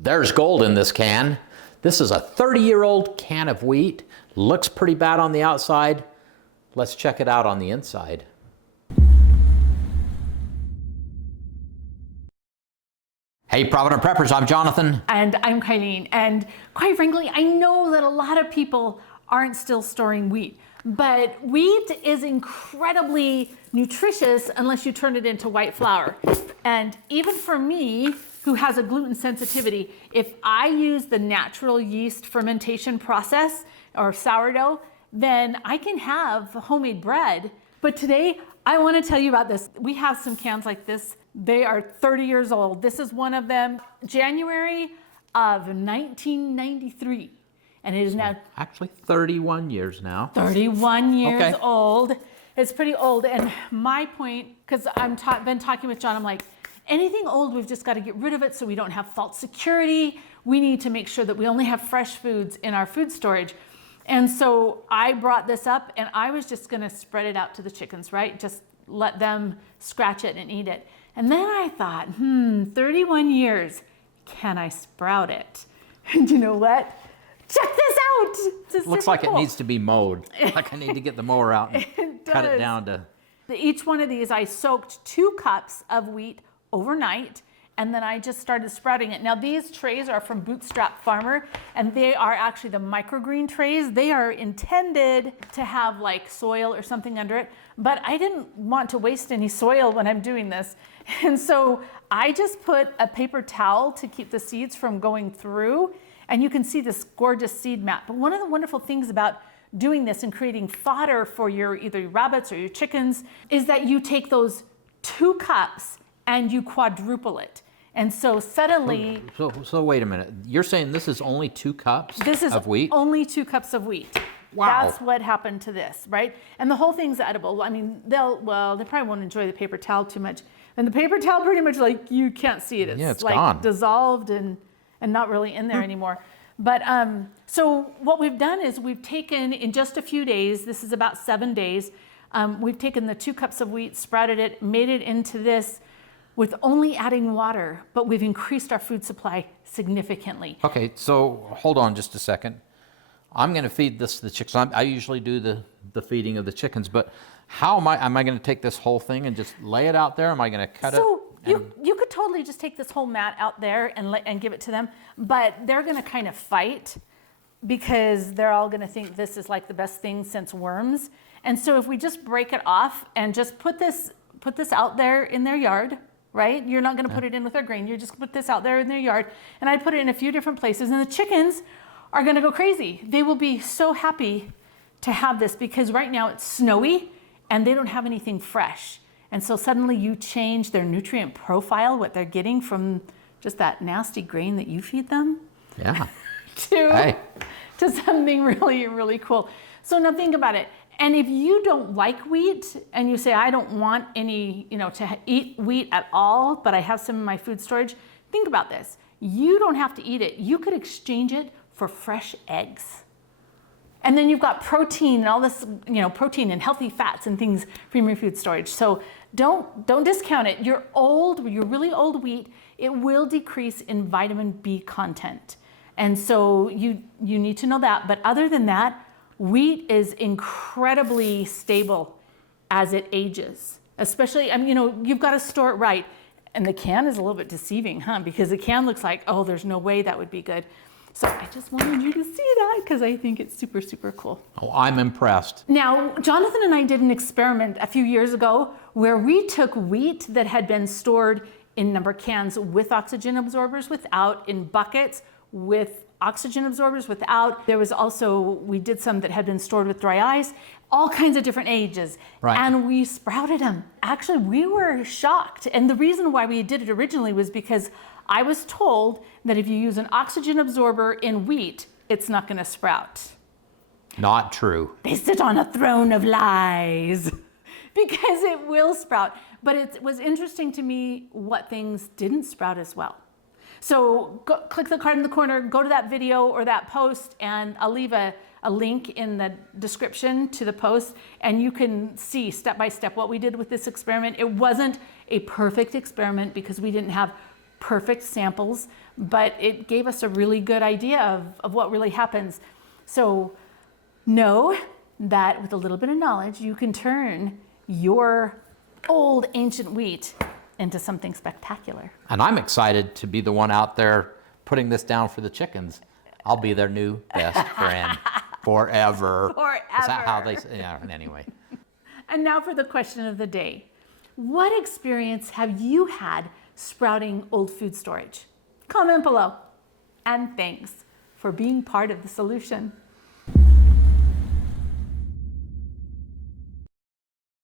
There's gold in this can. This is a 30-year-old can of wheat. Looks pretty bad on the outside. Let's check it out on the inside. Hey, Provident Preppers, I'm Jonathan. And I'm Kylene. And quite frankly, I know that a lot of people aren't still storing wheat, but wheat is incredibly nutritious unless you turn it into white flour. And even for me, who has a gluten sensitivity, if I use the natural yeast fermentation process or sourdough, then I can have homemade bread. But today, I want to tell you about this. We have some cans like this. They are 30 years old. This is one of them, January of 1993. And it is now actually 31 years now. 31 years old. It's pretty old. And my point, because I've been talking with John, I'm like, anything old, we've just got to get rid of it so we don't have false security. We need to make sure that we only have fresh foods in our food storage. And so I brought this up and I was just going to spread it out to the chickens, right? Just let them scratch it and eat it. And then I thought, 31 years, can I sprout it? And you know what? Check this out. It's looks like cool. It needs to be mowed. Like I need to get the mower out and cut it down to. Each one of these, I soaked 2 cups of wheat overnight, and then I just started sprouting it. Now these trays are from Bootstrap Farmer, and they are actually the microgreen trays. They are intended to have like soil or something under it, but I didn't want to waste any soil when I'm doing this. And so I just put a paper towel to keep the seeds from going through, and you can see this gorgeous seed mat. But one of the wonderful things about doing this and creating fodder for either your rabbits or your chickens is that you take those 2 cups and you quadruple it. And so suddenly... So wait a minute. You're saying this is only 2 cups of wheat? This is only 2 cups of wheat. Wow. That's what happened to this, right? And the whole thing's edible. I mean, they probably won't enjoy the paper towel too much. And the paper towel pretty much like, you can't see it. It's like gone. Dissolved and not really in there anymore. But so what we've done is we've taken, in just a few days, this is about 7 days, we've taken the 2 cups of wheat, sprouted it, made it into this, with only adding water, but we've increased our food supply significantly. Okay, so hold on just a second. I'm going to feed this to the chickens. I usually do the feeding of the chickens, but how am I going to take this whole thing and just lay it out there? Am I going to cut it? So you could totally just take this whole mat out there and give it to them, but they're going to kind of fight because they're all going to think this is like the best thing since worms. And so if we just break it off and just put this out there in their yard, right? You're not going to put it in with our grain. You just put this out there in their yard. And I put it in a few different places. And the chickens are going to go crazy. They will be so happy to have this because right now it's snowy and they don't have anything fresh. And so suddenly you change their nutrient profile, what they're getting from just that nasty grain that you feed them. Yeah. to something really, really cool. So now think about it. And if you don't like wheat and you say, I don't want any, to eat wheat at all, but I have some in my food storage, think about this. You don't have to eat it. You could exchange it for fresh eggs. And then you've got protein and all this, protein and healthy fats and things from your food storage. So don't discount it. Your really old wheat, it will decrease in vitamin B content. And so you need to know that. But other than that, wheat is incredibly stable as it ages, especially, you've got to store it right. And the can is a little bit deceiving, because the can looks like, oh, there's no way that would be good. So I just wanted you to see that because I think it's super, super cool. Oh, I'm impressed. Now, Jonathan and I did an experiment a few years ago where we took wheat that had been stored in number cans with oxygen absorbers, without, in buckets with oxygen absorbers, without. There was also, we did some that had been stored with dry ice, all kinds of different ages. Right. And we sprouted them. Actually, we were shocked. And the reason why we did it originally was because I was told that if you use an oxygen absorber in wheat, it's not going to sprout. Not true. They sit on a throne of lies because it will sprout. But it was interesting to me what things didn't sprout as well. So click the card in the corner, go to that video or that post, and I'll leave a link in the description to the post, and you can see step by step what we did with this experiment. It wasn't a perfect experiment because we didn't have perfect samples, but it gave us a really good idea of what really happens. So know that with a little bit of knowledge, you can turn your old ancient wheat into something spectacular. And I'm excited to be the one out there putting this down for the chickens. I'll be their new best friend forever. Is that how they say? Yeah, anyway. And now for the question of the day. What experience have you had sprouting old food storage? Comment below. And thanks for being part of the solution.